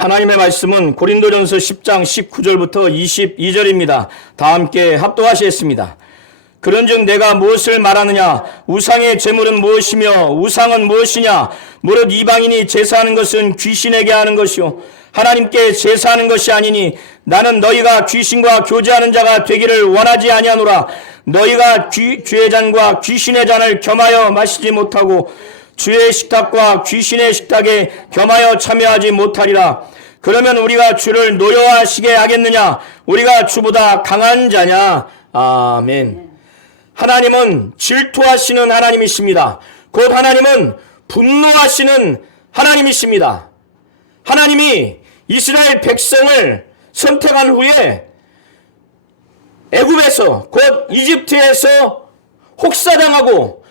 하나님의 말씀은 고린도전서 10장 19절부터 22절입니다. 다 함께 합독하시겠습니다. 그런즉 내가 무엇을 말하느냐? 우상의 제물은 무엇이며 우상은 무엇이냐? 무릇 이방인이 제사하는 것은 귀신에게 하는 것이요 하나님께 제사하는 것이 아니니 나는 너희가 귀신과 교제하는 자가 되기를 원하지 아니하노라. 너희가 주의 잔과 귀신의 잔을 겸하여 마시지 못하고 주의 식탁과 귀신의 식탁에 겸하여 참여하지 못하리라. 그러면 우리가 주를 노여워하시게 하겠느냐? 우리가 주보다 강한 자냐? 아멘. 하나님은 질투하시는 하나님이십니다. 곧 하나님은 분노하시는 하나님이십니다. 하나님이 이스라엘 백성을 선택한 후에 애굽에서 곧 이집트에서 혹사당하고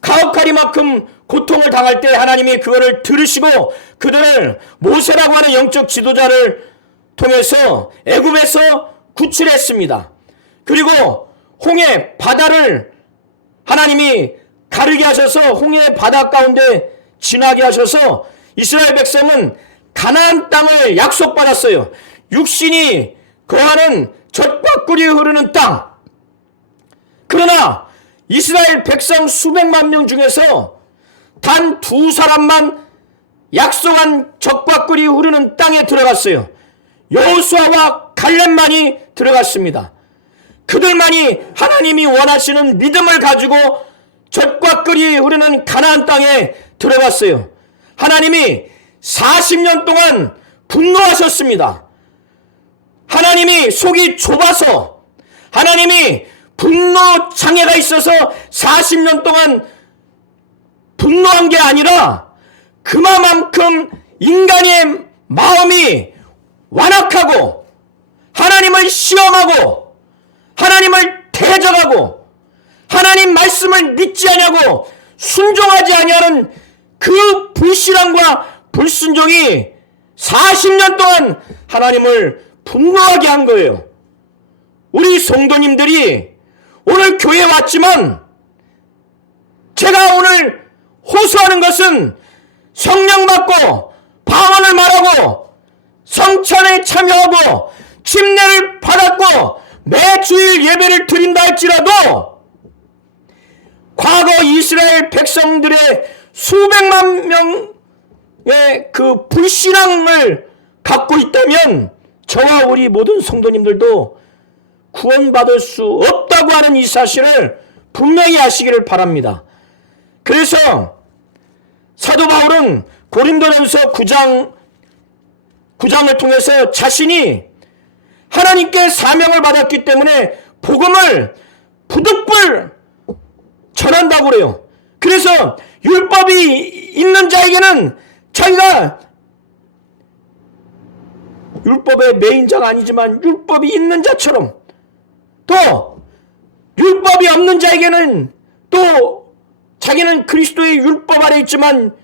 가혹하리만큼 고통을 당할 때 하나님이 그거를 들으시고 그들을 모세라고 하는 영적 지도자를 통해서 애굽에서 구출했습니다. 그리고 홍해 바다를 하나님이 가르게 하셔서 홍해 바다 가운데 지나게 하셔서 이스라엘 백성은 가나안 땅을 약속받았어요. 육신이 거하는 젖과 꿀이 흐르는 땅. 그러나 이스라엘 백성 수백만 명 중에서 단 2사람만 약속한 젖과 꿀이 흐르는 땅에 들어갔어요. 여호수아와 갈렙만이 들어갔습니다. 그들만이 하나님이 원하시는 믿음을 가지고 젖과 꿀이 흐르는 가나안 땅에 들어갔어요. 하나님이 40년 동안 분노하셨습니다. 하나님이 속이 좁아서 하나님이 분노 장애가 있어서 40년 동안 분노한 게 아니라 그만큼 인간의 마음이 완악하고 하나님을 시험하고 하나님을 대적하고 하나님 말씀을 믿지 아니하고 순종하지 아니하는 그 불신앙과 불순종이 40년 동안 하나님을 분노하게 한 거예요. 우리 성도님들이 오늘 교회에 왔지만 제가 오늘 호소하는 것은 성령 받고 방언을 말하고 성찬에 참여하고 침례를 받았고 매주일 예배를 드린다 할지라도 과거 이스라엘 백성들의 수백만 명의 그 불신앙을 갖고 있다면 저와 우리 모든 성도님들도 구원받을 수 없다고 하는 이 사실을 분명히 아시기를 바랍니다. 그래서 사도 바울은 고린도전서 9장을 통해서 자신이 하나님께 사명을 받았기 때문에 복음을 부득불 전한다고 그래요. 그래서 율법이 있는 자에게는 자기가 율법의 메인자가 아니지만 율법이 있는 자처럼 또 율법이 없는 자에게는 또 자기는 그리스도의 율법 아래 있지만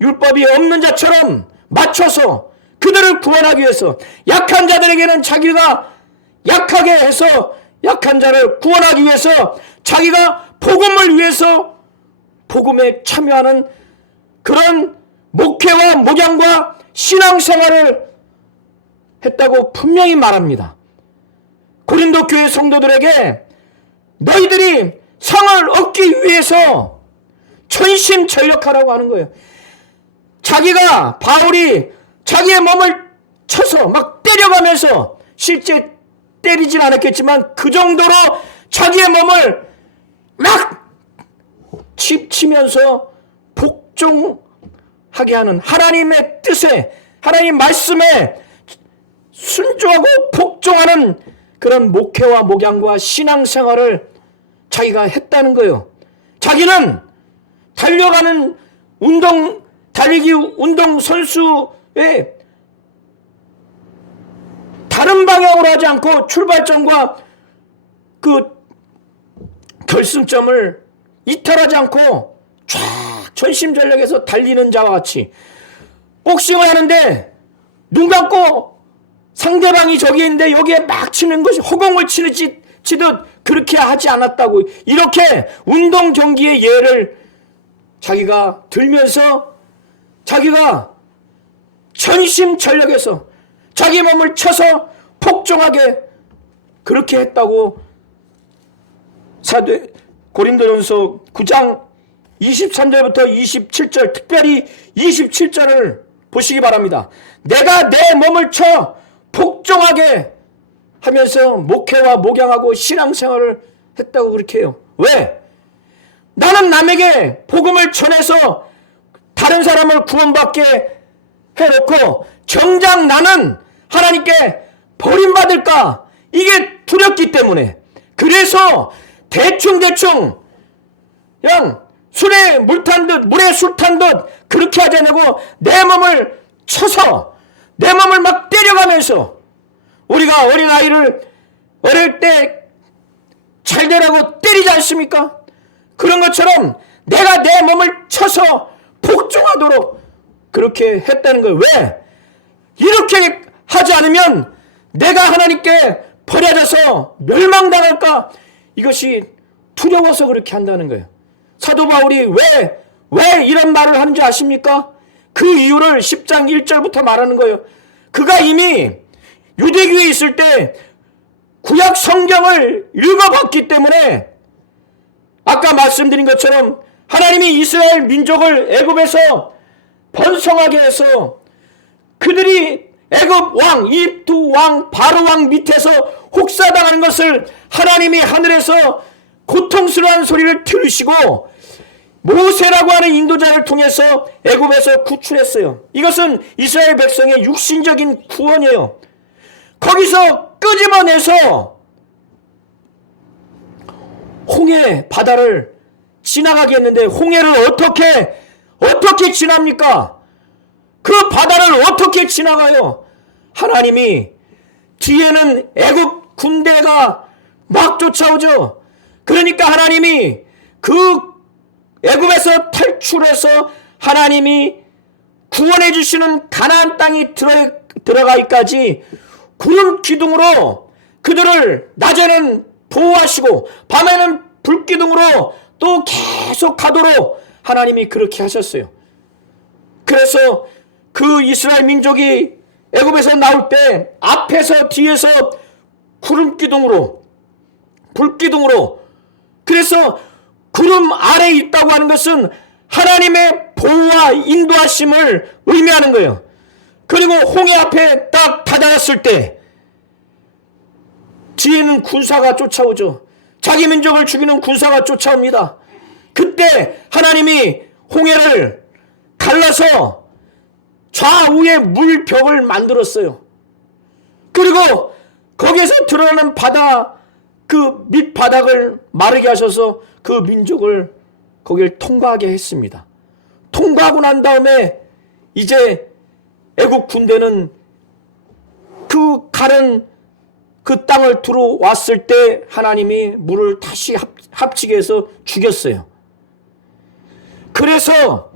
율법이 없는 자처럼 맞춰서 그들을 구원하기 위해서 약한 자들에게는 자기가 약하게 해서 약한 자를 구원하기 위해서 자기가 복음을 위해서 복음에 참여하는 그런 목회와 목양과 신앙생활을 했다고 분명히 말합니다. 고린도 교회 성도들에게 너희들이 상을 얻기 위해서 전심전력하라고 하는 거예요. 자기가 바울이 자기의 몸을 쳐서 막 때려가면서 실제 때리진 않았겠지만 그 정도로 자기의 몸을 막 치면서 복종하게 하는 하나님의 뜻에 하나님 말씀에 순종하고 복종하는 그런 목회와 목양과 신앙생활을 자기가 했다는 거예요. 자기는 달려가는 달리기 운동 선수의 다른 방향으로 하지 않고 출발점과 그 결승점을 이탈하지 않고 쫙 전심전력해서 달리는 자와 같이 복싱을 하는데 눈 감고 상대방이 저기 있는데 여기에 막 치는 것이 허공을 치듯 그렇게 하지 않았다고 이렇게 운동 경기의 예를 자기가 들면서 자기가 전심전력해서 자기 몸을 쳐서 복종하게 그렇게 했다고 고린도전서 9장 23절부터 27절, 특별히 27절을 보시기 바랍니다. 내가 내 몸을 쳐 복종하게 하면서 목회와 목양하고 신앙생활을 했다고 그렇게 해요. 왜? 나는 남에게 복음을 전해서 다른 사람을 구원받게 해놓고 정작 나는 하나님께 버림받을까? 이게 두렵기 때문에. 그래서 대충 그냥 술에 물 탄 듯 물에 술 탄 듯 그렇게 하지 않고 내 몸을 쳐서 내 몸을 막 때려가면서, 우리가 어린아이를 어릴 때 잘 되라고 때리지 않습니까? 그런 것처럼 내가 내 몸을 쳐서 복종하도록 그렇게 했다는 거예요. 왜? 이렇게 하지 않으면 내가 하나님께 버려져서 멸망당할까? 이것이 두려워서 그렇게 한다는 거예요. 사도 바울이 왜 이런 말을 하는지 아십니까? 그 이유를 10장 1절부터 말하는 거예요. 그가 이미 유대교에 있을 때 구약 성경을 읽어봤기 때문에, 아까 말씀드린 것처럼 하나님이 이스라엘 민족을 애굽에서 번성하게 해서 그들이 애굽 왕, 이집트 왕, 바로 왕 밑에서 혹사당하는 것을 하나님이 하늘에서 고통스러운 소리를 들으시고 모세라고 하는 인도자를 통해서 애굽에서 구출했어요. 이것은 이스라엘 백성의 육신적인 구원이에요. 거기서 끄집어내서 홍해 바다를 지나가게 했는데, 홍해를 어떻게 지납니까? 그 바다를 어떻게 지나가요? 하나님이 뒤에는 애굽 군대가 막 쫓아오죠. 그러니까 하나님이 그 애굽에서 탈출해서 하나님이 구원해 주시는 가나안 땅이 들어가기까지 구름 기둥으로 그들을 낮에는 보호하시고 밤에는 불기둥으로 또 계속 가도록 하나님이 그렇게 하셨어요. 그래서 그 이스라엘 민족이 애굽에서 나올 때 앞에서 뒤에서 구름 기둥으로, 불기둥으로, 그래서 구름 아래에 있다고 하는 것은 하나님의 보호와 인도하심을 의미하는 거예요. 그리고 홍해 앞에 딱 다다랐을 때 뒤에는 군사가 쫓아오죠. 자기 민족을 죽이는 군사가 쫓아옵니다. 그때 하나님이 홍해를 갈라서 좌우에 물벽을 만들었어요. 그리고 거기에서 드러나는 바다, 그 밑바닥을 마르게 하셔서 그 민족을 거기를 통과하게 했습니다. 통과하고 난 다음에 이제 애국 군대는 그 가른 그 땅을 들어왔을 때 하나님이 물을 다시 합치게 해서 죽였어요. 그래서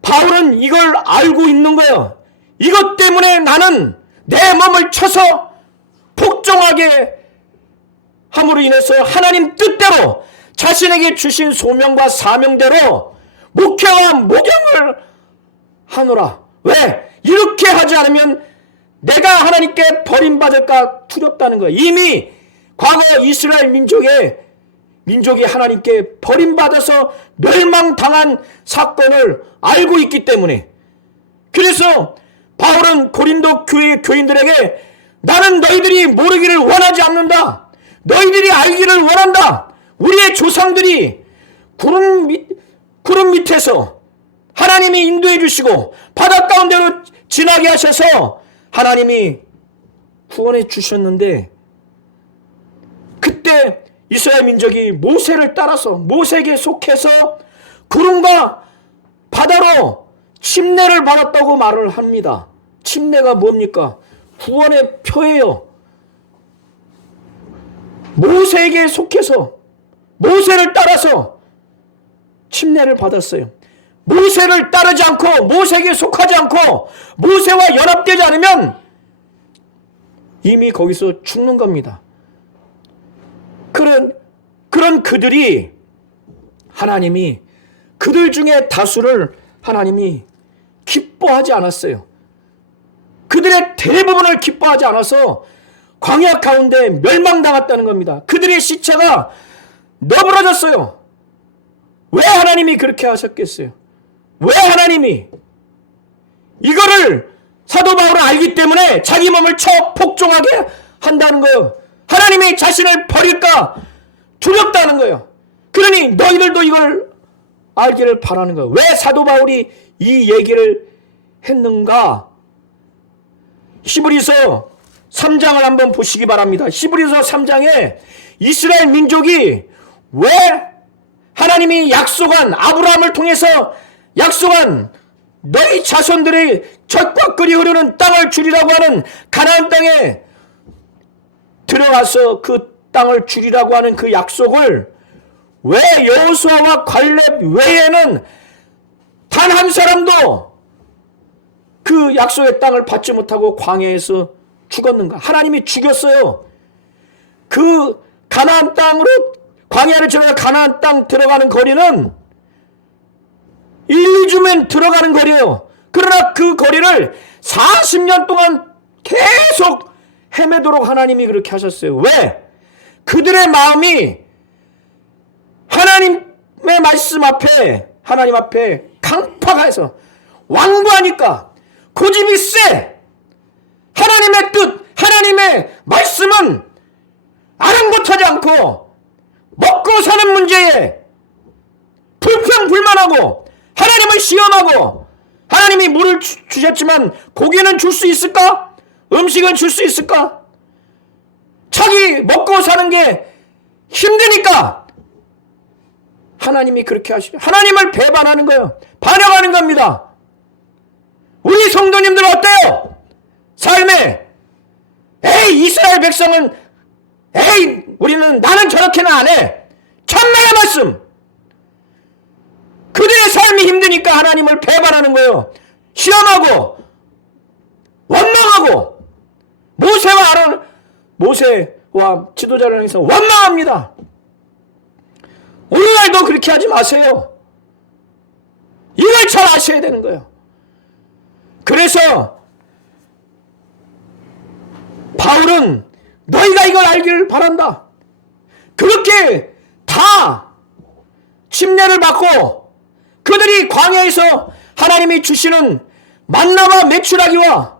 바울은 이걸 알고 있는 거예요. 이것 때문에 나는 내 몸을 쳐서 복종하게 함으로 인해서 하나님 뜻대로 자신에게 주신 소명과 사명대로 목회와 목양을 하노라. 왜? 이렇게 하지 않으면 내가 하나님께 버림받을까 두렵다는 거예요. 이미 과거 이스라엘 민족이 하나님께 버림받아서 멸망당한 사건을 알고 있기 때문에. 그래서 바울은 고린도 교회 교인들에게 나는 너희들이 모르기를 원하지 않는다. 너희들이 알기를 원한다. 우리의 조상들이 구름 밑에서 하나님이 인도해 주시고 바다 가운데로 지나게 하셔서 하나님이 구원해 주셨는데, 그때 이스라엘 민족이 모세를 따라서 모세에게 속해서 구름과 바다로 침례를 받았다고 말을 합니다. 침례가 뭡니까? 구원의 표예요. 모세에게 속해서 모세를 따라서 침례를 받았어요. 모세를 따르지 않고 모세에게 속하지 않고 모세와 연합되지 않으면 이미 거기서 죽는 겁니다. 그런 그들이 하나님이 그들 중에 다수를 하나님이 기뻐하지 않았어요. 그들의 대부분을 기뻐하지 않아서 광야 가운데 멸망당했다는 겁니다. 그들의 시체가 너부러졌어요. 왜 하나님이 그렇게 하셨겠어요? 왜 하나님이 이거를 사도 바울은 알기 때문에 자기 몸을 쳐 복종하게 한다는 거예요. 하나님이 자신을 버릴까 두렵다는 거예요. 그러니 너희들도 이걸 알기를 바라는 거예요. 왜 사도 바울이 이 얘기를 했는가? 히브리서 3장을 한번 보시기 바랍니다. 히브리서 3장에 이스라엘 민족이 왜 하나님이 약속한, 아브라함을 통해서 약속한 너희 자손들의 젖과 꿀이 흐르는 땅을 주리라고 하는 가나안 땅에 들어가서 그 땅을 주리라고 하는 그 약속을 왜 여호수아와 갈렙 외에는 단 한 사람도 그 약속의 땅을 받지 못하고 광야에서 죽었는가? 하나님이 죽였어요. 그 가나안 땅으로, 광야를 지나서 가나안 땅 들어가는 거리는 1, 2주면 들어가는 거리예요. 그러나 그 거리를 40년 동안 계속 헤매도록 하나님이 그렇게 하셨어요. 왜? 그들의 마음이 하나님의 말씀 앞에, 하나님 앞에 강파가 해서 완고하니까, 고집이 세. 하나님의 뜻, 하나님의 말씀은 아랑곳하지 않고 먹고 사는 문제에 불평불만하고 하나님을 시험하고, 하나님이 물을 주셨지만 고기는 줄 수 있을까? 음식은 줄 수 있을까? 자기 먹고 사는 게 힘드니까 하나님이 그렇게 하시죠. 하나님을 배반하는 거예요. 반역하는 겁니다. 우리 성도님들 어때요? 삶에 에이 이스라엘 백성은 에이 우리는 나는 저렇게는 안 해. 천만의 말씀. 그들의 삶이 힘드니까 하나님을 배반하는 거예요. 시험하고 원망하고 모세와 지도자를 향해서 원망합니다. 오늘날도 그렇게 하지 마세요. 이걸 잘 아셔야 되는 거예요. 그래서 바울은 너희가 이걸 알기를 바란다. 그렇게 다 침례를 받고 그들이 광야에서 하나님이 주시는 만나와 메추라기와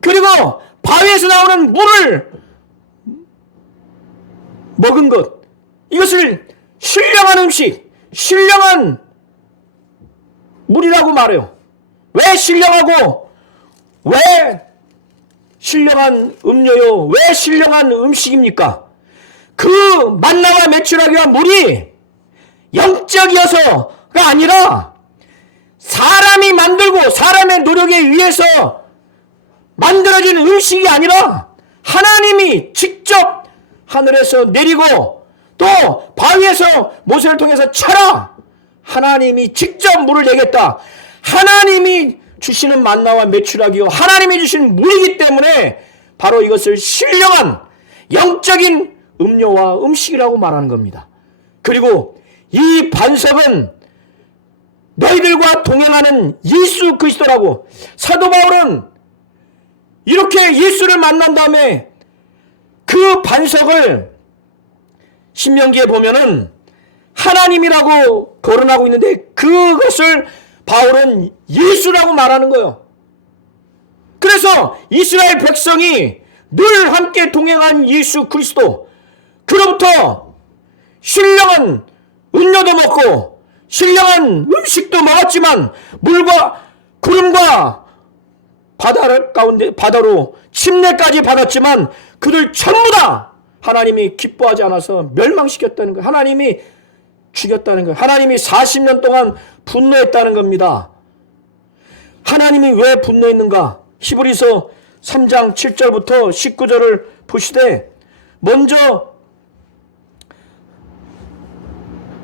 그리고 바위에서 나오는 물을 먹은 것, 이것을 신령한 음식, 신령한 물이라고 말해요. 왜 신령하고 왜 신령한 음료요, 왜 신령한 음식입니까? 그 만나와 메추라기와 물이 영적이어서가 아니라 사람이 만들고 사람의 노력에 의해서 만들어진 음식이 아니라 하나님이 직접 하늘에서 내리고 또 바위에서 모세를 통해서 쳐라, 하나님이 직접 물을 내겠다. 하나님이 주시는 만나와 메추라기요, 하나님이 주시는 물이기 때문에 바로 이것을 신령한 영적인 음료와 음식이라고 말하는 겁니다. 그리고 이 반석은 너희들과 동행하는 예수 그리스도라고. 사도 바울은 이렇게 예수를 만난 다음에 그 반석을 신명기에 보면은 하나님이라고 거론하고 있는데 그것을 바울은 예수라고 말하는 거예요. 그래서 이스라엘 백성이 늘 함께 동행한 예수 그리스도, 그로부터 신령한 음료도 먹고 신령한 음식도 먹었지만 물과 구름과 바다로 침례까지 받았지만 그들 전부 다 하나님이 기뻐하지 않아서 멸망시켰다는 거예요. 하나님이 죽였다는 거예요. 하나님이 40년 동안 분노했다는 겁니다. 하나님이 왜 분노했는가? 히브리서 3장 7절부터 19절을 보시되, 먼저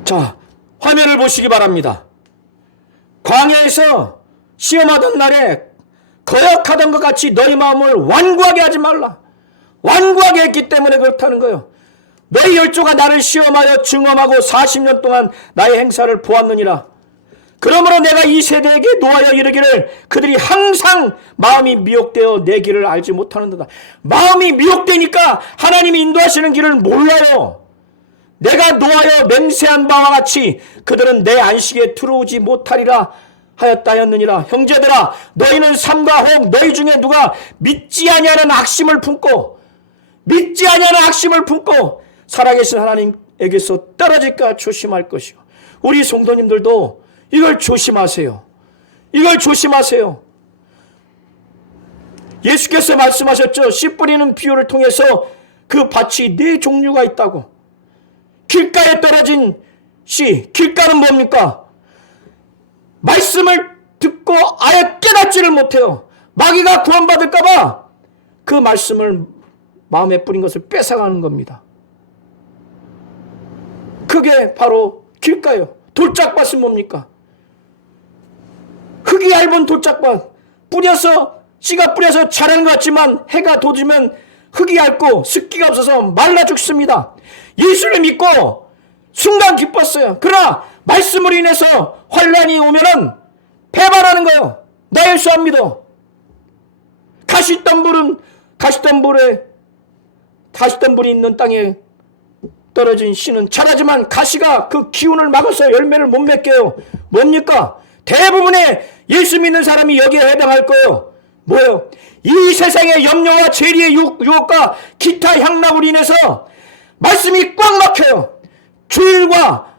자, 화면을 보시기 바랍니다. 광야에서 시험하던 날에 거역하던 것 같이 너희 마음을 완고하게 하지 말라. 완고하게 했기 때문에 그렇다는 거예요. 너희 열조가 나를 시험하여 증험하고 40년 동안 나의 행사를 보았느니라. 그러므로 내가 이 세대에게 노하여 이르기를 그들이 항상 마음이 미혹되어 내 길을 알지 못하는도다. 마음이 미혹되니까 하나님이 인도하시는 길을 몰라요. 내가 노하여 맹세한 바와 같이 그들은 내 안식에 들어오지 못하리라 하였다였느니라. 형제들아, 너희는 삼가 혹 너희 중에 누가 믿지 아니하는 악심을 품고 살아계신 하나님에게서 떨어질까 조심할 것이요. 우리 성도님들도 이걸 조심하세요. 이걸 조심하세요. 예수께서 말씀하셨죠. 씨 뿌리는 비유를 통해서 그 밭이 네 종류가 있다고. 길가에 떨어진 씨, 길가는 뭡니까? 말씀을 듣고 아예 깨닫지를 못해요. 마귀가 구원받을까봐 그 말씀을 마음에 뿌린 것을 뺏어가는 겁니다. 그게 바로 길가예요. 돌짝밭은 뭡니까? 흙이 얇은 돌짝밭, 씨가 뿌려서 자라는 것 같지만 해가 돋으면 흙이 얇고 습기가 없어서 말라 죽습니다. 예수를 믿고 순간 기뻤어요. 그러나 말씀으로 인해서 환란이 오면은 배반하는 거예요. 나 예수 안 믿어. 가시덤불이 있는 땅에 떨어진 씨는 자라지만 가시가 그 기운을 막아서 열매를 못 맺게요. 뭡니까? 대부분의 예수 믿는 사람이 여기에 해당할 거예요. 뭐예요? 이 세상의 염려와 재리의 유혹과 기타 향락으로 인해서 말씀이 꽉 막혀요. 주일과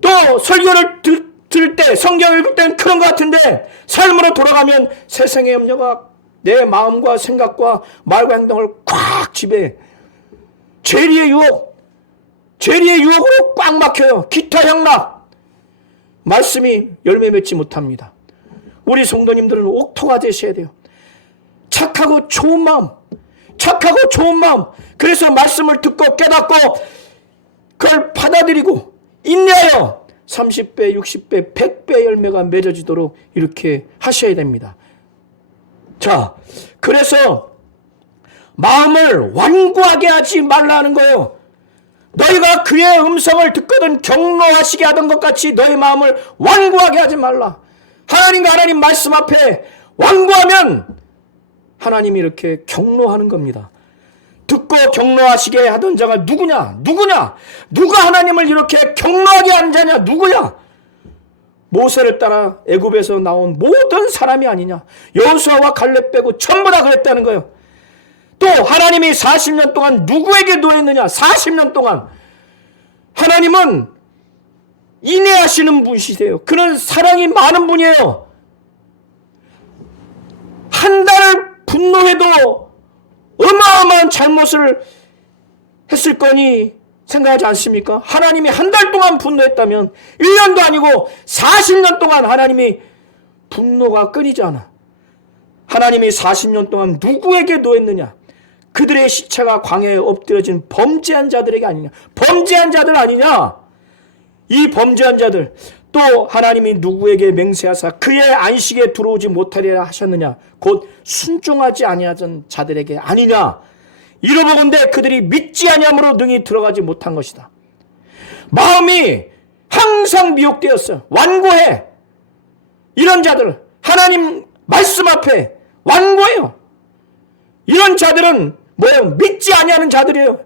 또 설교를 들을 때, 성경을 읽을 때는 그런 것 같은데 삶으로 돌아가면 세상의 염려가 내 마음과 생각과 말과 행동을 꽉 지배해. 재리의 유혹으로 꽉 막혀요. 기타 향락. 말씀이 열매 맺지 못합니다. 우리 성도님들은 옥토가 되셔야 돼요. 착하고 좋은 마음. 그래서 말씀을 듣고 깨닫고 그걸 받아들이고 인내하여 30배, 60배, 100배 열매가 맺어지도록 이렇게 하셔야 됩니다. 자, 그래서 마음을 완고하게 하지 말라는 거예요. 너희가 그의 음성을 듣거든 경노하시게 하던 것 같이 너희 마음을 완고하게 하지 말라. 하나님과 하나님 말씀 앞에 완고하면 하나님이 이렇게 경노하는 겁니다. 듣고 경노하시게 하던 자가 누구냐? 누가 하나님을 이렇게 경노하게 하는 자냐? 누구야? 모세를 따라 애굽에서 나온 모든 사람이 아니냐? 여호수아와 갈렙 빼고 전부 다 그랬다는 거예요. 또 하나님이 40년 동안 누구에게 노했느냐? 40년 동안 하나님은 인내하시는 분이세요. 그는 사랑이 많은 분이에요. 한 달 분노해도 어마어마한 잘못을 했을 거니 생각하지 않습니까? 하나님이 한 달 동안 분노했다면 1년도 아니고 40년 동안 하나님이 분노가 끊이지 않아. 하나님이 40년 동안 누구에게 노했느냐? 그들의 시체가 광야에 엎드려진 범죄한 자들에게 아니냐? 범죄한 자들 아니냐? 이 범죄한 자들. 또 하나님이 누구에게 맹세하사 그의 안식에 들어오지 못하리라 하셨느냐? 곧 순종하지 아니하던 자들에게 아니냐? 이러보건대 그들이 믿지 아니함으로 능히 들어가지 못한 것이다. 마음이 항상 미혹되었어. 완고해. 이런 자들 하나님 말씀 앞에 완고해요. 이런 자들은 뭐예요? 믿지 아니하는 자들이에요.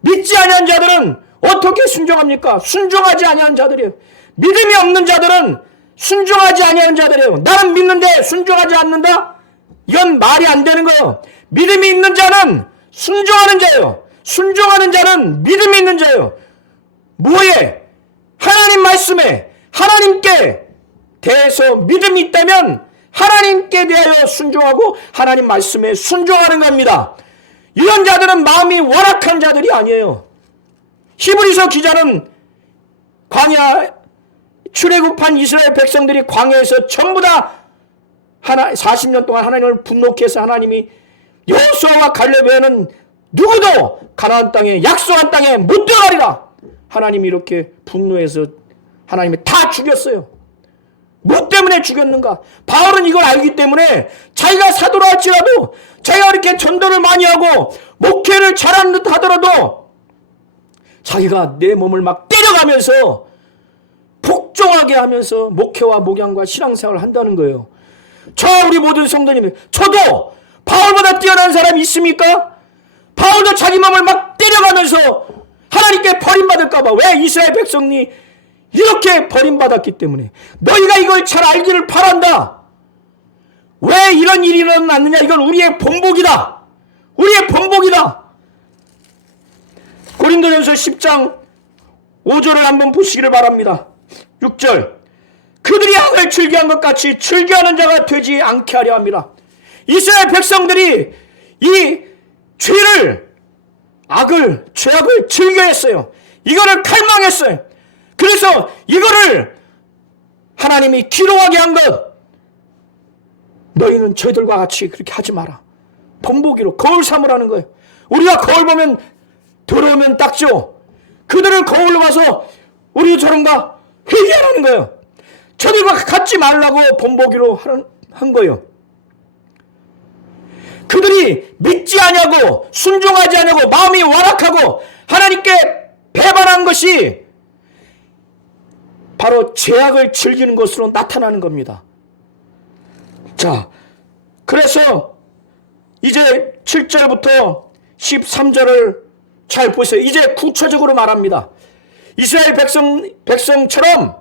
믿지 아니하는 자들은 어떻게 순종합니까? 순종하지 아니하는 자들이에요. 믿음이 없는 자들은 순종하지 아니하는 자들이에요. 나는 믿는데 순종하지 않는다? 이건 말이 안 되는 거예요. 믿음이 있는 자는 순종하는 자예요. 순종하는 자는 믿음이 있는 자예요. 뭐에? 하나님 말씀에 하나님께 대해서 믿음이 있다면 하나님께 대하여 순종하고 하나님 말씀에 순종하는 겁니다. 이런 자들은 마음이 완악한 자들이 아니에요. 히브리서 기자는 광야 출애굽한 이스라엘 백성들이 광야에서 전부 다 40년 동안 하나님을 분노케 해서 하나님이 여호수아와 갈렙 외에는 누구도 가나안 땅에 약속한 땅에 못 들어가리라. 하나님이 이렇게 분노해서 하나님이 다 죽였어요. 뭐 때문에 죽였는가? 바울은 이걸 알기 때문에 자기가 사도라 할지라도 자기가 이렇게 전도를 많이 하고 목회를 잘하는 듯 하더라도 자기가 내 몸을 막 때려가면서 복종하게 하면서 목회와 목양과 신앙생활을 한다는 거예요. 우리 모든 성도님, 저도 바울보다 뛰어난 사람이 있습니까? 바울도 자기 몸을 막 때려가면서 하나님께 버림받을까봐. 왜? 이스라엘 백성이 이렇게 버림받았기 때문에. 너희가 이걸 잘 알기를 바란다. 왜 이런 일이 일어났느냐? 이건 우리의 본복이다. 우리의 본복이다. 고린도전서 10장 5절을 한번 보시기를 바랍니다. 6절. 그들이 악을 즐겨한 것 같이 즐겨하는 자가 되지 않게 하려 합니다. 이스라엘 백성들이 이 죄악을 즐겨했어요. 이거를 칼망했어요. 그래서 이거를 하나님이 기록하게 한 것. 너희는 저희들과 같이 그렇게 하지 마라. 본보기로 거울 삼으라는 거예요. 우리가 거울 보면 더러우면 닦죠. 그들은 거울로 봐서 우리 저런가 회개하라는 거예요. 저들과 같지 말라고 본보기로 한 거예요. 그들이 믿지 아니하고 순종하지 아니하고 마음이 완악하고 하나님께 배반한 것이 바로 죄악을 즐기는 것으로 나타나는 겁니다. 자, 그래서 이제 7절부터 13절을 잘 보세요. 이제 구체적으로 말합니다. 이스라엘 백성처럼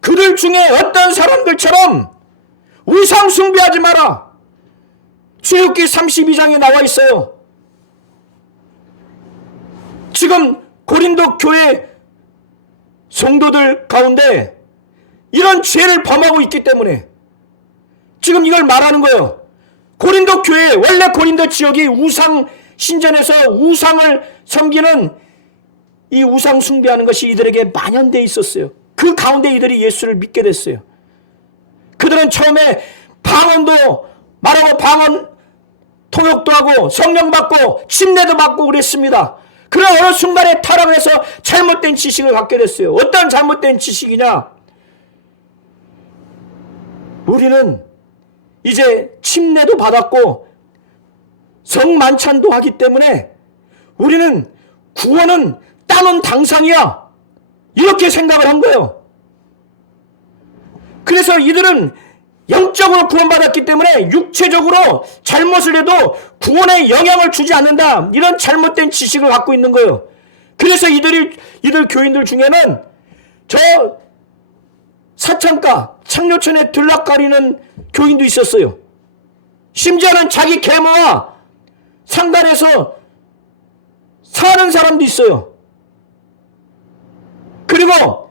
그들 중에 어떤 사람들처럼 우상 숭배하지 마라. 출애굽기 32장에 나와 있어요. 지금 고린도 교회 성도들 가운데 이런 죄를 범하고 있기 때문에 지금 이걸 말하는 거예요. 고린도 교회, 원래 고린도 지역이 우상 신전에서 우상을 섬기는 이 우상 숭배하는 것이 이들에게 만연되어 있었어요. 그 가운데 이들이 예수를 믿게 됐어요. 그들은 처음에 방언도 말하고 방언 통역도 하고 성령 받고 침례도 받고 그랬습니다. 그러나 어느 순간에 타락해서 잘못된 지식을 갖게 됐어요. 어떤 잘못된 지식이냐? 우리는 이제 침례도 받았고 성만찬도 하기 때문에 우리는 구원은 따놓은 당상이야. 이렇게 생각을 한 거예요. 그래서 이들은 영적으로 구원받았기 때문에 육체적으로 잘못을 해도 구원에 영향을 주지 않는다. 이런 잘못된 지식을 갖고 있는 거예요. 그래서 이들 교인들 중에는 저 사창가 창녀촌에 들락거리는 교인도 있었어요. 심지어는 자기 계모와 상관에서 사는 사람도 있어요. 그리고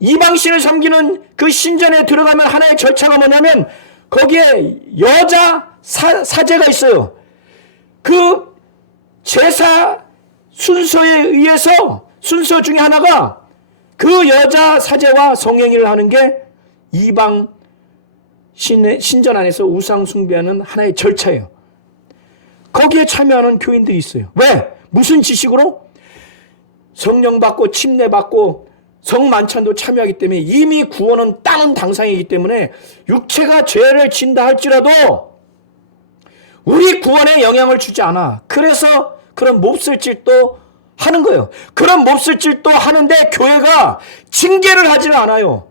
이방신을 섬기는 그 신전에 들어가면 하나의 절차가 뭐냐면 거기에 여자 사제가 있어요. 그 제사 순서에 의해서 순서 중에 하나가 그 여자 사제와 성행위를 하는 게 이방 신전 안에서 우상 숭배하는 하나의 절차예요. 거기에 참여하는 교인들이 있어요. 왜? 무슨 지식으로? 성령 받고 침례 받고 성만찬도 참여하기 때문에 이미 구원은 따는 당상이기 때문에 육체가 죄를 진다 할지라도 우리 구원에 영향을 주지 않아. 그래서 그런 몹쓸 짓도 하는 거예요. 그런 몹쓸 짓도 하는데 교회가 징계를 하지는 않아요.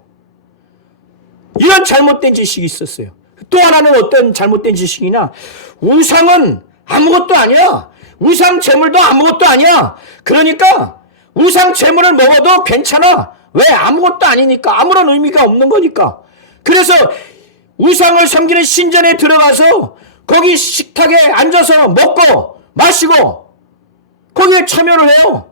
이런 잘못된 지식이 있었어요. 또 하나는 어떤 잘못된 지식이냐? 우상은 아무것도 아니야. 우상 제물도 아무것도 아니야. 그러니까 우상 제물을 먹어도 괜찮아. 왜? 아무것도 아니니까. 아무런 의미가 없는 거니까. 그래서 우상을 섬기는 신전에 들어가서 거기 식탁에 앉아서 먹고 마시고 거기에 참여를 해요.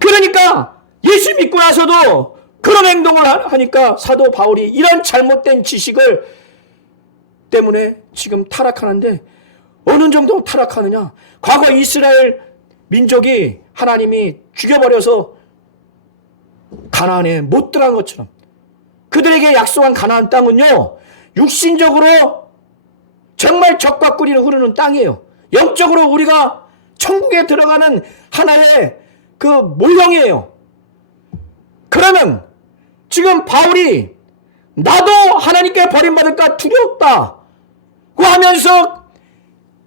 그러니까 예수 믿고 나서도 그런 행동을 하니까 사도 바울이 이런 잘못된 지식을 때문에 지금 타락하는데 어느 정도 타락하느냐? 과거 이스라엘 민족이 하나님이 죽여버려서 가나안에 못 들어간 것처럼 그들에게 약속한 가나안 땅은요 육신적으로 정말 젖과 꿀이 흐르는 땅이에요. 영적으로 우리가 천국에 들어가는 하나의 그 모형이에요. 그러면 지금 바울이 나도 하나님께 버림받을까 두렵다고 하면서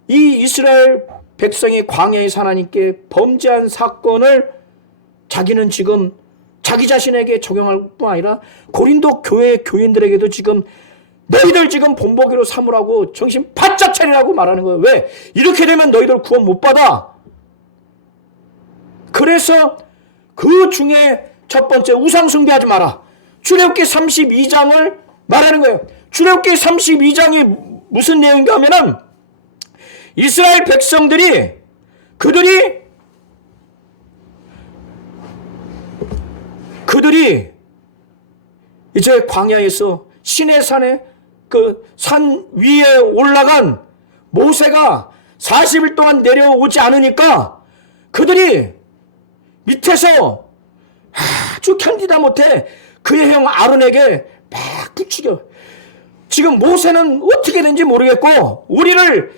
이 이스라엘 백성이 광야에서 하나님께 범죄한 사건을 자기는 지금 자기 자신에게 적용할 뿐 아니라 고린도 교회 교인들에게도 지금 너희들 지금 본보기로 삼으라고 정신 바짝 차리라고 말하는 거예요. 왜? 이렇게 되면 너희들 구원 못 받아. 그래서 그 중에 첫 번째 우상 숭배하지 마라. 출애굽기 32장을 말하는 거예요. 출애굽기 32장이 무슨 내용인가 하면은 이스라엘 백성들이 그들이 이제 광야에서 시내산에 그 산 위에 올라간 모세가 40일 동안 내려오지 않으니까 그들이 밑에서 아주 견디다 못해 그의 형 아론에게 막 부추겨. 지금 모세는 어떻게 된지 모르겠고 우리를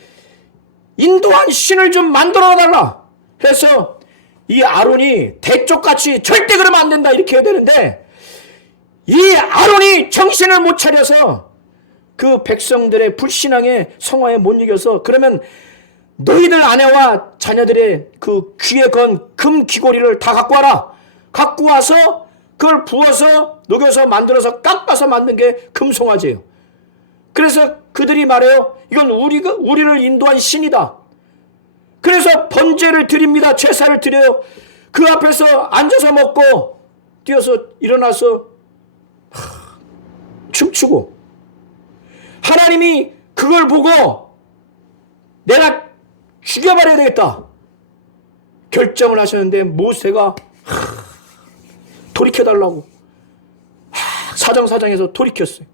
인도한 신을 좀 만들어 달라 해서 이 아론이 대쪽같이 절대 그러면 안 된다 이렇게 해야 되는데 이 아론이 정신을 못 차려서 그 백성들의 불신앙의 성화에 못 이겨서 그러면 너희들 아내와 자녀들의 그 귀에 건 금 귀고리를 다 갖고 와라. 갖고 와서 그걸 부어서 녹여서 만들어서 깎아서 만든 게 금송아지예요. 그래서 그들이 말해요. 이건 우리를 인도한 신이다. 그래서 번제를 드립니다. 제사를 드려요. 그 앞에서 앉아서 먹고 뛰어서 일어나서 춤추고 하나님이 그걸 보고 내가 죽여버려야 되겠다 결정을 하셨는데 모세가 돌이켜달라고 사정사정해서 돌이켰어요.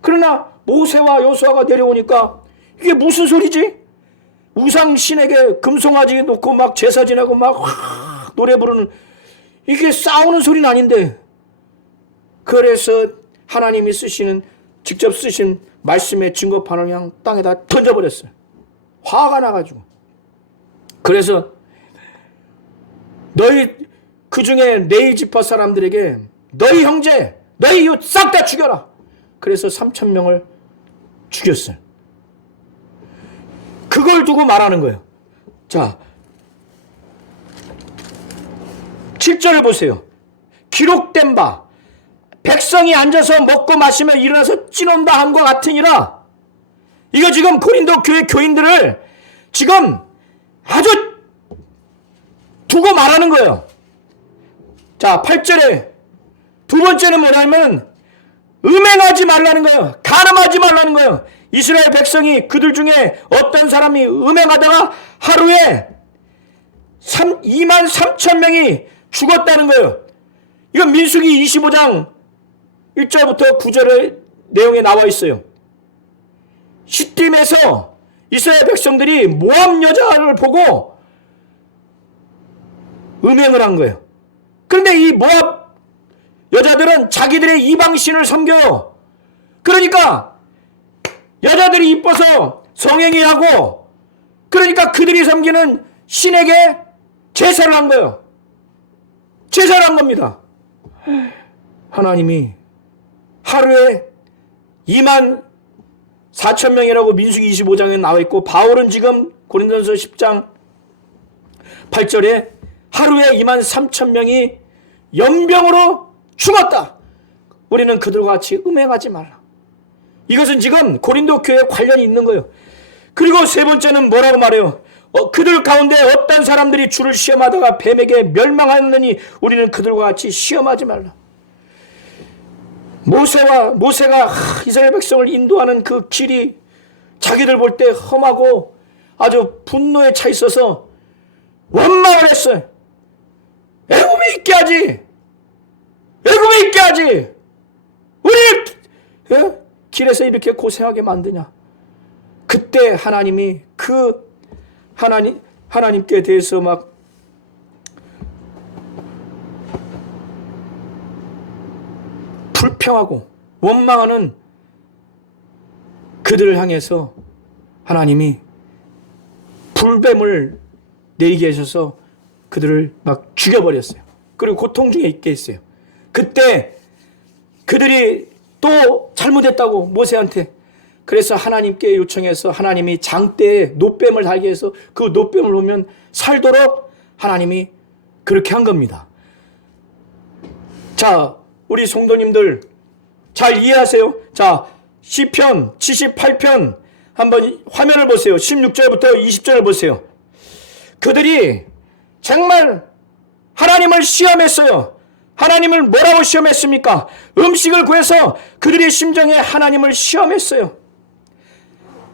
그러나 모세와 여호수아가 내려오니까 이게 무슨 소리지? 우상신에게 금송아지 놓고 막 제사 지내고 막 노래 부르는 이게 싸우는 소리는 아닌데 그래서 하나님이 직접 쓰신 말씀의 증거판을 그냥 땅에다 던져버렸어요. 화가 나가지고. 그래서 너희 그 중에 네이 지파 사람들에게 너희 형제 너희 이웃 싹 다 죽여라. 그래서 3,000명을 죽였어요. 그걸 두고 말하는 거예요. 자 7절을 보세요. 기록된 바 백성이 앉아서 먹고 마시며 일어나서 찌논다 함과 같으니라. 이거 지금 고린도 교회 교인들을 지금 아주 두고 말하는 거예요. 자 8절에 두 번째는 뭐냐면 음행하지 말라는 거예요. 간음하지 말라는 거예요. 이스라엘 백성이 그들 중에 어떤 사람이 음행하다가 하루에 23,000명이 죽었다는 거예요. 이건 민수기 25장 1절부터 9절의 내용에 나와 있어요. 시딤에서 이스라엘 백성들이 모압 여자를 보고 음행을 한 거예요. 그런데 이 모압 여자들은 자기들의 이방신을 섬겨요. 그러니까 여자들이 이뻐서 성행위 하고 그러니까 그들이 섬기는 신에게 제사를 한 거예요. 제사를 한 겁니다. 하나님이 하루에 24,000명이라고 민수기 25장에 나와 있고 바울은 지금 고린도전서 10장 8절에 하루에 23,000명이 연병으로 죽었다. 우리는 그들과 같이 음행하지 말라. 이것은 지금 고린도 교회에 관련이 있는 거예요. 그리고 세 번째는 뭐라고 말해요? 그들 가운데 어떤 사람들이 주를 시험하다가 뱀에게 멸망하느니 우리는 그들과 같이 시험하지 말라. 모세가 이스라엘 백성을 인도하는 그 길이 자기들 볼 때 험하고 아주 분노에 차 있어서 원망을 했어요. 애굽에 있게 하지. 애굽에 있게 하지. 우리를 길에서 이렇게 고생하게 만드냐. 그때 하나님이 하나님께 대해서 막 불평하고 원망하는 그들을 향해서 하나님이 불뱀을 내리게 하셔서 그들을 막 죽여버렸어요. 그리고 고통 중에 있게 했어요. 그때 그들이 또 잘못했다고 모세한테 그래서 하나님께 요청해서 하나님이 장대에 놋뱀을 달게 해서 그 놋뱀을 보면 살도록 하나님이 그렇게 한 겁니다. 자, 우리 성도님들 잘 이해하세요. 자, 시편 78편 한번 화면을 보세요. 16절부터 20절을 보세요. 그들이 정말 하나님을 시험했어요. 하나님을 뭐라고 시험했습니까? 음식을 구해서 그들의 심정에 하나님을 시험했어요.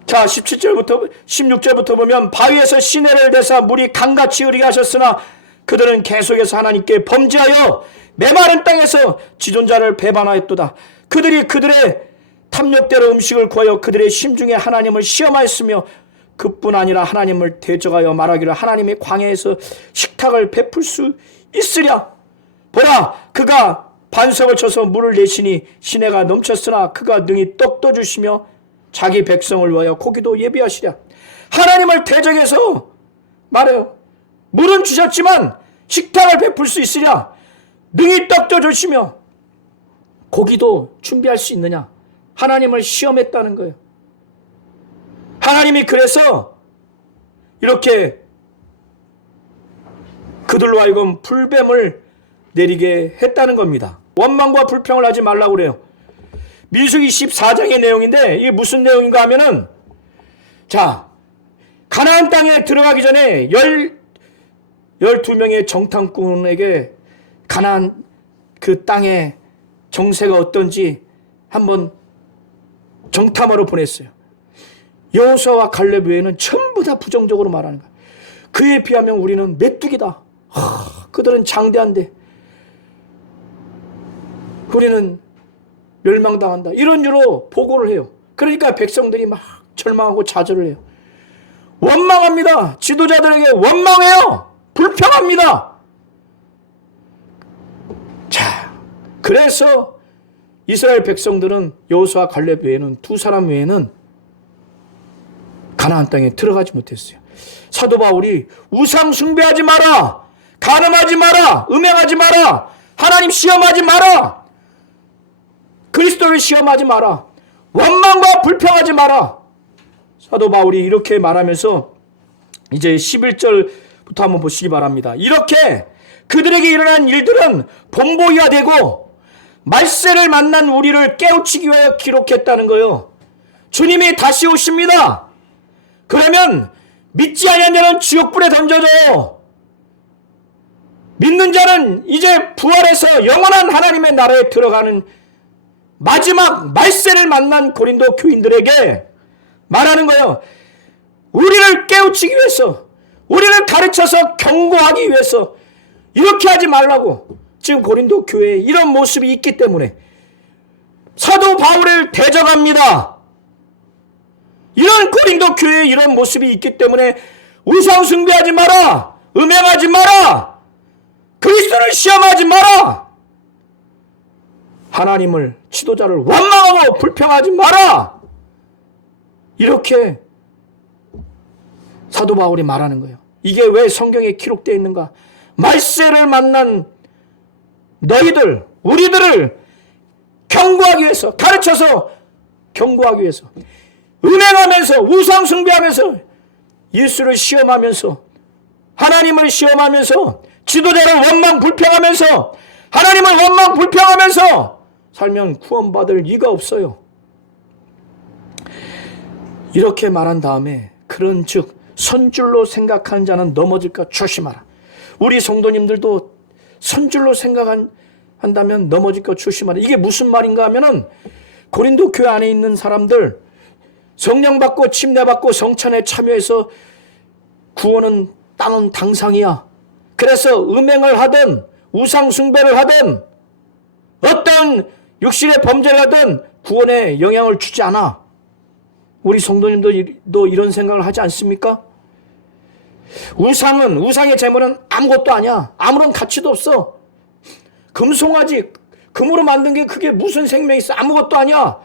자, 17절부터 16절부터 보면 바위에서 시내를 대사 물이 강같이 흐르게 하셨으나 그들은 계속해서 하나님께 범죄하여 메마른 땅에서 지존자를 배반하였도다. 그들이 그들의 탐욕대로 음식을 구하여 그들의 심중에 하나님을 시험하였으며 그뿐 아니라 하나님을 대적하여 말하기를 하나님의 광야에서 식탁을 베풀 수 있으랴. 보라, 그가 반석을 쳐서 물을 내시니 시내가 넘쳤으나 그가 능히 떡도 주시며 자기 백성을 위하여 고기도 예비하시랴. 하나님을 대적해서 말해요. 물은 주셨지만 식탁을 베풀 수 있으랴. 능히 떡도 주시며 고기도 준비할 수 있느냐. 하나님을 시험했다는 거예요. 하나님이 그래서 이렇게 그들로 하여금 불뱀을 내리게 했다는 겁니다. 원망과 불평을 하지 말라고 그래요. 민수기 14장의 내용인데 이게 무슨 내용인가 하면은, 자, 가나안 땅에 들어가기 전에 12명의 정탐꾼에게 가나안 그 땅의 정세가 어떤지 한번 정탐하러 보냈어요. 여호수아와 갈렙 외에는 전부 다 부정적으로 말하는 거야. 그에 비하면 우리는 메뚜기다. 그들은 장대한데 우리는 멸망당한다. 이런 유로 보고를 해요. 그러니까 백성들이 막 절망하고 좌절을 해요. 원망합니다. 지도자들에게 원망해요. 불평합니다. 자, 그래서 이스라엘 백성들은 여호수아 갈렙 외에는 두 사람 외에는 가나안 땅에 들어가지 못했어요. 사도 바울이 우상 숭배하지 마라, 간음하지 마라, 음행하지 마라, 하나님 시험하지 마라, 그리스도를 시험하지 마라, 원망과 불평하지 마라. 사도 바울이 이렇게 말하면서 이제 11절부터 한번 보시기 바랍니다. 이렇게 그들에게 일어난 일들은 본보기가 되고 말세를 만난 우리를 깨우치기 위하여 기록했다는 거예요. 주님이 다시 오십니다. 그러면 믿지 아니한 자는 지옥불에 던져져요. 믿는 자는 이제 부활해서 영원한 하나님의 나라에 들어가는 마지막 말세를 만난 고린도 교인들에게 말하는 거예요. 우리를 깨우치기 위해서, 우리를 가르쳐서 경고하기 위해서 이렇게 하지 말라고. 지금 고린도 교회에 이런 모습이 있기 때문에 사도 바울을 대적합니다. 이런 고린도 교회에 이런 모습이 있기 때문에 우상 숭배하지 마라, 음행하지 마라, 그리스도를 시험하지 마라, 하나님을, 지도자를 원망하고 불평하지 마라, 이렇게 사도 바울이 말하는 거예요. 이게 왜 성경에 기록되어 있는가? 말세를 만난 너희들, 우리들을 경고하기 위해서, 가르쳐서 경고하기 위해서, 은행하면서 우상 숭배하면서 예수를 시험하면서 하나님을 시험하면서 지도자를 원망 불평하면서 하나님을 원망 불평하면서 살면 구원받을 이가 없어요. 이렇게 말한 다음에 그런즉 선줄로 생각하는 자는 넘어질까 조심하라. 우리 성도님들도 선줄로 생각한다면 넘어질까 조심하라. 이게 무슨 말인가 하면은 고린도 교회 안에 있는 사람들 성령 받고 침례 받고 성찬에 참여해서 구원은 따는 당상이야. 그래서 음행을 하든 우상 숭배를 하든 어떤 육신의 범죄를 하든 구원에 영향을 주지 않아. 우리 성도님도 이런 생각을 하지 않습니까? 우상의 재물은 아무것도 아니야. 아무런 가치도 없어. 금송아지, 금으로 만든 게 그게 무슨 생명이 있어? 아무것도 아니야.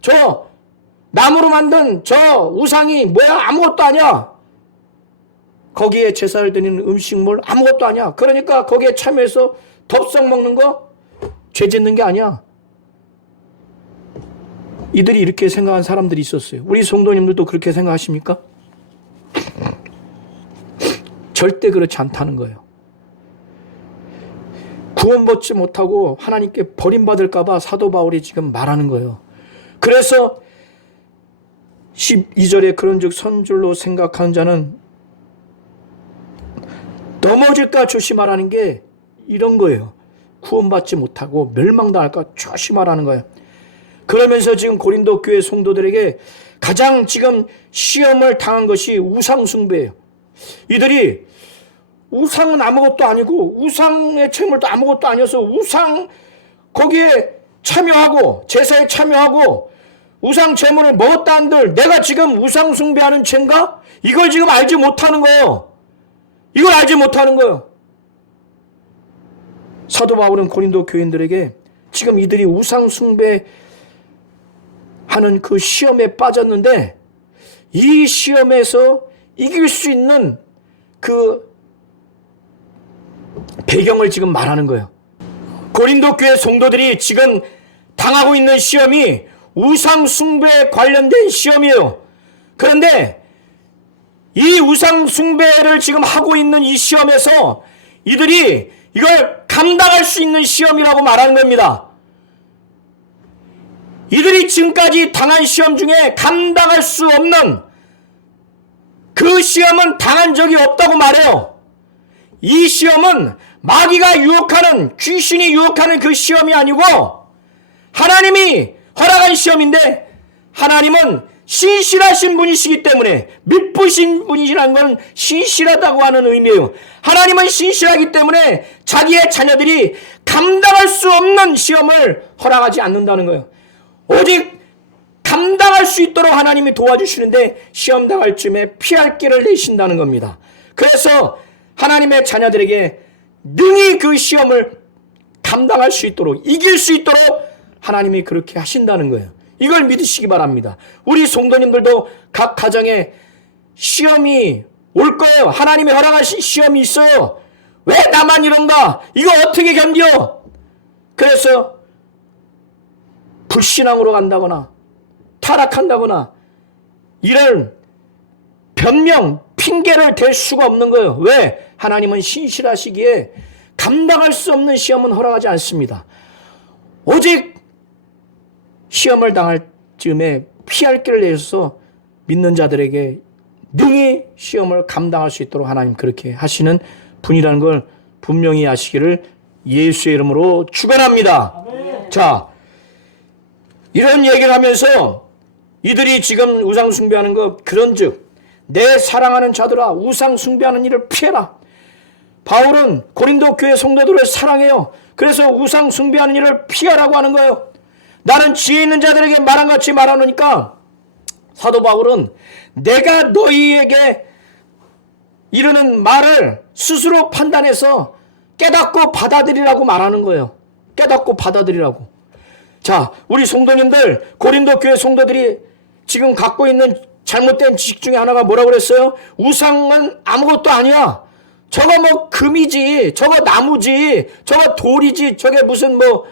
저 나무로 만든 저 우상이 뭐야? 아무것도 아니야. 거기에 제사를 드리는 음식물 아무것도 아니야. 그러니까 거기에 참여해서 덥석 먹는 거 죄 짓는 게 아니야. 이들이 이렇게 생각한 사람들이 있었어요. 우리 성도님들도 그렇게 생각하십니까? 절대 그렇지 않다는 거예요. 구원받지 못하고 하나님께 버림받을까 봐 사도 바울이 지금 말하는 거예요. 그래서 12절에 그런즉 선줄로 생각하는 자는 넘어질까 조심하라는 게 이런 거예요. 구원받지 못하고 멸망당할까 조심하라는 거예요. 그러면서 지금 고린도 교회 성도들에게 가장 지금 시험을 당한 것이 우상숭배예요. 이들이 우상은 아무것도 아니고 우상의 채물도 아무것도 아니어서 우상 거기에 참여하고 제사에 참여하고 우상 제물을 먹었다 한들 내가 지금 우상 숭배하는 죄인가? 이걸 지금 알지 못하는 거예요. 이걸 알지 못하는 거예요. 사도 바울은 고린도 교인들에게 지금 이들이 우상 숭배하는 그 시험에 빠졌는데 이 시험에서 이길 수 있는 그 배경을 지금 말하는 거예요. 고린도 교회 성도들이 지금 당하고 있는 시험이 우상 숭배에 관련된 시험이에요. 그런데 이 우상 숭배를 지금 하고 있는 이 시험에서 이들이 이걸 감당할 수 있는 시험이라고 말하는 겁니다. 이들이 지금까지 당한 시험 중에 감당할 수 없는 그 시험은 당한 적이 없다고 말해요. 이 시험은 마귀가 유혹하는, 귀신이 유혹하는 그 시험이 아니고 하나님이 허락한 시험인데 하나님은 신실하신 분이시기 때문에, 믿으신 분이시라는 건 신실하다고 하는 의미예요. 하나님은 신실하기 때문에 자기의 자녀들이 감당할 수 없는 시험을 허락하지 않는다는 거예요. 오직 감당할 수 있도록 하나님이 도와주시는데 시험 당할 쯤에 피할 길을 내신다는 겁니다. 그래서 하나님의 자녀들에게 능히 그 시험을 감당할 수 있도록, 이길 수 있도록 하나님이 그렇게 하신다는 거예요. 이걸 믿으시기 바랍니다. 우리 성도님들도 각 가정에 시험이 올 거예요. 하나님이 허락하신 시험이 있어요. 왜 나만 이런가? 이거 어떻게 견뎌? 그래서 불신앙으로 간다거나 타락한다거나 이런 변명, 핑계를 댈 수가 없는 거예요. 왜? 하나님은 신실하시기에 감당할 수 없는 시험은 허락하지 않습니다. 오직 시험을 당할 즈음에 피할 길을 내셔서 믿는 자들에게 능히 시험을 감당할 수 있도록 하나님 그렇게 하시는 분이라는 걸 분명히 아시기를 예수의 이름으로 축원합니다. 자, 이런 얘기를 하면서 이들이 지금 우상 숭배하는 것, 그런즉 내 사랑하는 자들아 우상 숭배하는 일을 피해라. 바울은 고린도 교회 성도들을 사랑해요. 그래서 우상 숭배하는 일을 피하라고 하는 거예요. 나는 지혜 있는 자들에게 말한 같이 말하노니까, 사도 바울은 내가 너희에게 이르는 말을 스스로 판단해서 깨닫고 받아들이라고 말하는 거예요. 깨닫고 받아들이라고. 자, 우리 성도님들, 고린도 교회 성도들이 지금 갖고 있는 잘못된 지식 중에 하나가 뭐라고 그랬어요? 우상은 아무것도 아니야. 저거 뭐 금이지, 저거 나무지, 저거 돌이지, 저게 무슨 뭐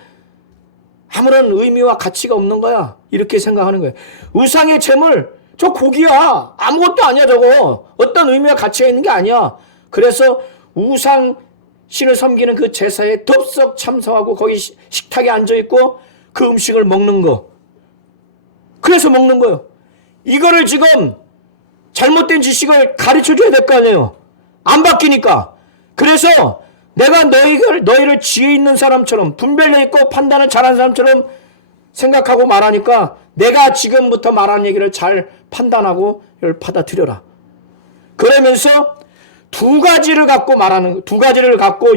아무런 의미와 가치가 없는 거야. 이렇게 생각하는 거예요. 우상의 제물, 저 고기야. 아무것도 아니야, 저거. 어떤 의미와 가치가 있는 게 아니야. 그래서 우상 신을 섬기는 그 제사에 덥석 참석하고 거기 식탁에 앉아있고 그 음식을 먹는 거. 그래서 먹는 거예요. 이거를 지금 잘못된 지식을 가르쳐줘야 될 거 아니에요. 안 바뀌니까. 그래서 내가 너희를 지혜 있는 사람처럼, 분별력 있고 판단을 잘하는 사람처럼 생각하고 말하니까 내가 지금부터 말하는 얘기를 잘 판단하고 이걸 받아들여라. 그러면서 두 가지를 갖고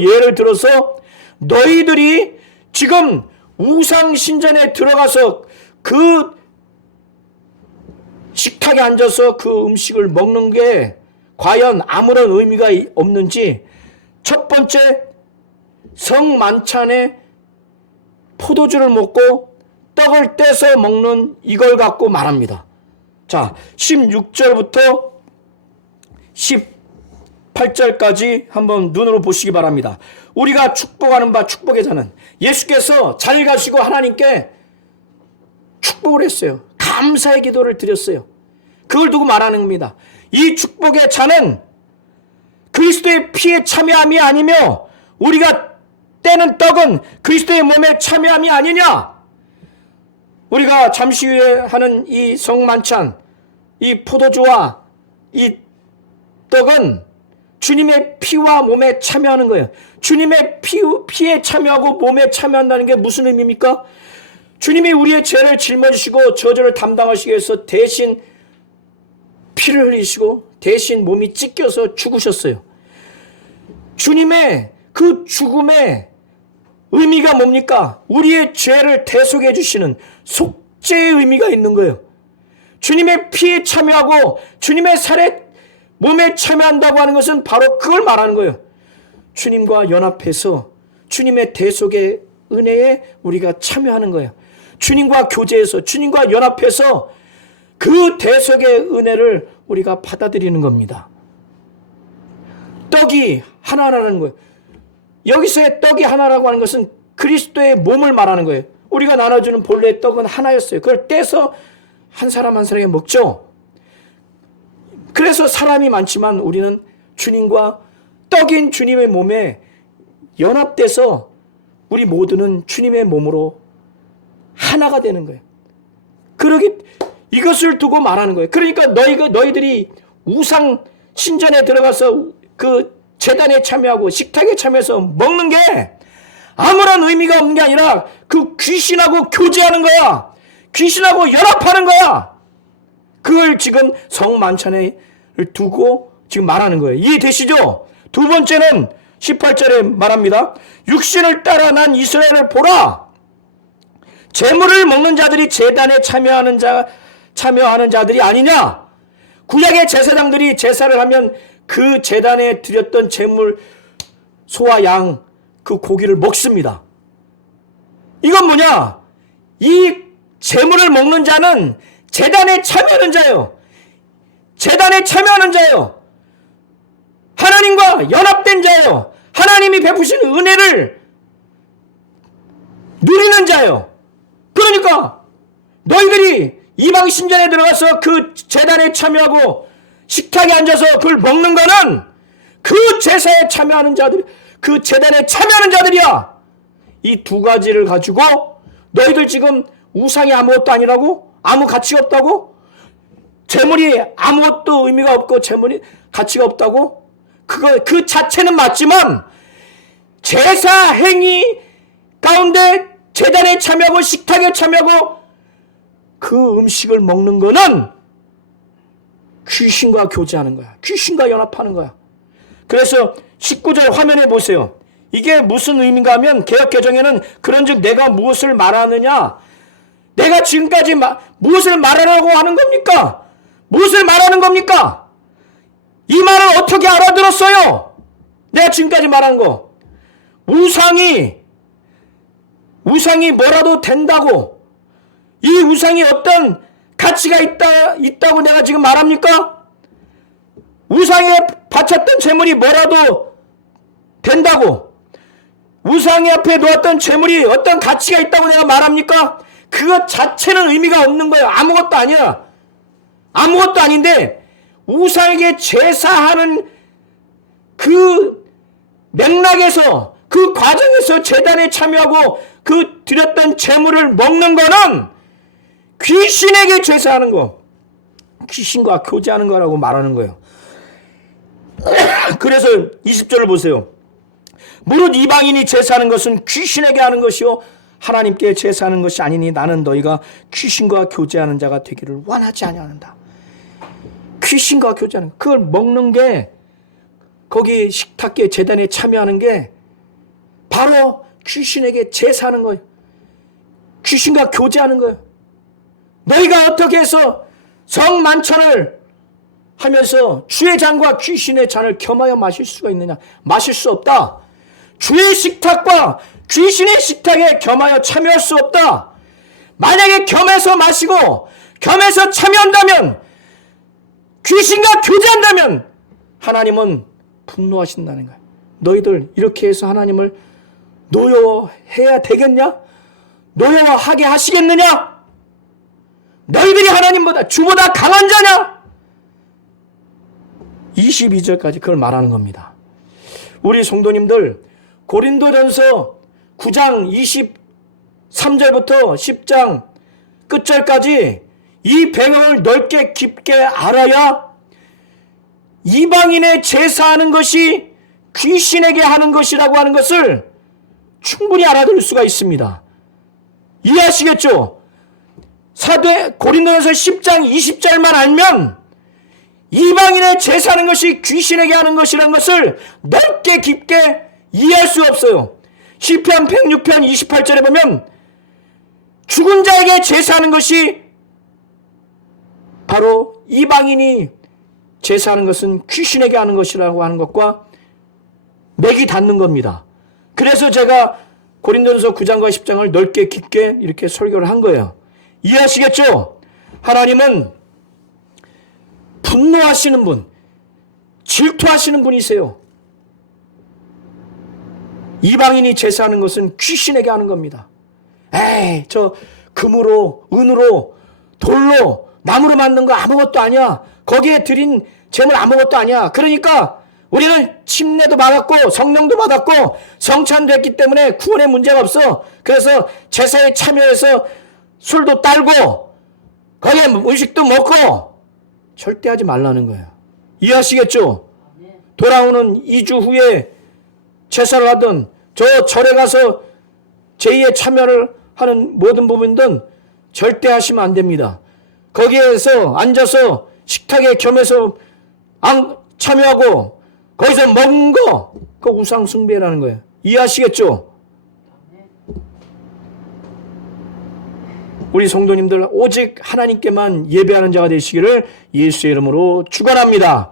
예를 들어서 너희들이 지금 우상신전에 들어가서 그 식탁에 앉아서 그 음식을 먹는 게 과연 아무런 의미가 없는지, 첫 번째 성만찬에 포도주를 먹고 떡을 떼서 먹는 이걸 갖고 말합니다. 자, 16절부터 18절까지 한번 눈으로 보시기 바랍니다. 우리가 축복하는 바 축복의 자는, 예수께서 잔을 가지고 하나님께 축복을 했어요. 감사의 기도를 드렸어요. 그걸 두고 말하는 겁니다. 이 축복의 잔은 그리스도의 피에 참여함이 아니며 우리가 떼는 떡은 그리스도의 몸에 참여함이 아니냐? 우리가 잠시 후에 하는 이 성만찬, 이 포도주와 이 떡은 주님의 피와 몸에 참여하는 거예요. 주님의 피에 참여하고 몸에 참여한다는 게 무슨 의미입니까? 주님이 우리의 죄를 짊어지시고 저주를 담당하시기 위해서 대신 피를 흘리시고 대신 몸이 찢겨서 죽으셨어요. 주님의 그 죽음의 의미가 뭡니까? 우리의 죄를 대속해 주시는 속죄의 의미가 있는 거예요. 주님의 피에 참여하고 주님의 살에 몸에 참여한다고 하는 것은 바로 그걸 말하는 거예요. 주님과 연합해서 주님의 대속의 은혜에 우리가 참여하는 거예요. 주님과 교제해서 주님과 연합해서 그 대속의 은혜를 우리가 받아들이는 겁니다. 떡이 하나라는 거예요. 여기서의 떡이 하나라고 하는 것은 그리스도의 몸을 말하는 거예요. 우리가 나눠주는 본래의 떡은 하나였어요. 그걸 떼서 한 사람 한 사람에게 먹죠. 그래서 사람이 많지만 우리는 주님과 떡인 주님의 몸에 연합돼서 우리 모두는 주님의 몸으로 하나가 되는 거예요. 이것을 두고 말하는 거예요. 그러니까 너희들이 우상 신전에 들어가서 그 제단에 참여하고 식탁에 참여해서 먹는 게 아무런 의미가 없는 게 아니라 그 귀신하고 교제하는 거야. 귀신하고 연합하는 거야. 그걸 지금 성만찬을 두고 지금 말하는 거예요. 이해되시죠? 두 번째는 18절에 말합니다. 육신을 따라 난 이스라엘을 보라. 제물을 먹는 자들이 제단에 참여하는 자들이 아니냐? 구약의 제사장들이 제사를 하면 그 제단에 드렸던 제물, 소와 양, 그 고기를 먹습니다. 이건 뭐냐? 이 제물을 먹는 자는 제단에 참여하는 자예요. 제단에 참여하는 자예요. 하나님과 연합된 자예요. 하나님이 베푸신 은혜를 누리는 자예요. 그러니까 너희들이 이방 신전에 들어가서 그 제단에 참여하고 식탁에 앉아서 그걸 먹는 거는 그 제사에 참여하는 자들, 그 제단에 참여하는 자들이야. 이 두 가지를 가지고 너희들 지금 우상이 아무것도 아니라고? 아무 가치가 없다고? 재물이 아무것도 의미가 없고 재물이 가치가 없다고? 그 자체는 맞지만 제사 행위 가운데 제단에 참여하고 식탁에 참여하고 그 음식을 먹는 거는 귀신과 교제하는 거야. 귀신과 연합하는 거야. 그래서 19절 화면에 보세요. 이게 무슨 의미인가 하면 개역개정에는 그런즉 내가 무엇을 말하느냐? 내가 지금까지 무엇을 말하라고 하는 겁니까? 무엇을 말하는 겁니까? 이 말을 어떻게 알아들었어요? 내가 지금까지 말한 거. 우상이 뭐라도 된다고, 이 우상이 어떤 가치가 있다고 내가 지금 말합니까? 우상에 바쳤던 재물이 뭐라도 된다고, 우상이 앞에 놓았던 재물이 어떤 가치가 있다고 내가 말합니까? 그것 자체는 의미가 없는 거예요. 아무것도 아니야. 아무것도 아닌데 우상에게 제사하는 그 맥락에서, 그 과정에서 제단에 참여하고 그 드렸던 재물을 먹는 거는 귀신에게 제사하는 거, 귀신과 교제하는 거라고 말하는 거예요. 그래서 20절을 보세요. 무릇 이방인이 제사하는 것은 귀신에게 하는 것이요 하나님께 제사하는 것이 아니니 나는 너희가 귀신과 교제하는 자가 되기를 원하지 아니하는다. 귀신과 교제하는, 그걸 먹는 게, 거기 식탁계 제단에 참여하는 게 바로 귀신에게 제사하는 거예요. 귀신과 교제하는 거예요. 너희가 어떻게 해서 성만찬을 하면서 주의 잔과 귀신의 잔을 겸하여 마실 수가 있느냐? 마실 수 없다. 주의 식탁과 귀신의 식탁에 겸하여 참여할 수 없다. 만약에 겸해서 마시고 겸해서 참여한다면, 귀신과 교제한다면 하나님은 분노하신다는 거야. 너희들 이렇게 해서 하나님을 노여해야 되겠냐? 노여하게 하시겠느냐? 너희들이 하나님보다, 주보다 강한 자냐? 22절까지 그걸 말하는 겁니다. 우리 성도님들, 고린도전서 9장 23절부터 10장 끝절까지 이 배경을 넓게 깊게 알아야 이방인의 제사하는 것이 귀신에게 하는 것이라고 하는 것을 충분히 알아들을 수가 있습니다. 이해하시겠죠? 사도 고린도전서 10장 20절만 알면 이방인의 제사하는 것이 귀신에게 하는 것이라는 것을 넓게 깊게 이해할 수가 없어요. 시편 106편 28절에 보면 죽은 자에게 제사하는 것이 바로 이방인이 제사하는 것은 귀신에게 하는 것이라고 하는 것과 맥이 닿는 겁니다. 그래서 제가 고린도전서 9장과 10장을 넓게 깊게 이렇게 설교를 한 거예요. 이해하시겠죠? 하나님은 분노하시는 분, 질투하시는 분이세요. 이방인이 제사하는 것은 귀신에게 하는 겁니다. 에이, 저 금으로, 은으로, 돌로, 나무로 만든 거 아무것도 아니야. 거기에 드린 재물 아무것도 아니야. 그러니까 우리는 침례도 받았고 성령도 받았고 성찬됐기 때문에 구원에 문제가 없어. 그래서 제사에 참여해서 술도 딸고 거기에 음식도 먹고 절대 하지 말라는 거예요. 이해하시겠죠? 돌아오는 2주 후에 제사를 하든 저 절에 가서 제의에 참여를 하는 모든 부분들은 절대 하시면 안 됩니다. 거기에서 앉아서 식탁에 겸해서 참여하고 거기서 먹은 거 그 우상 숭배라는 거예요. 이해하시겠죠? 우리 성도님들 오직 하나님께만 예배하는 자가 되시기를 예수의 이름으로 축원합니다.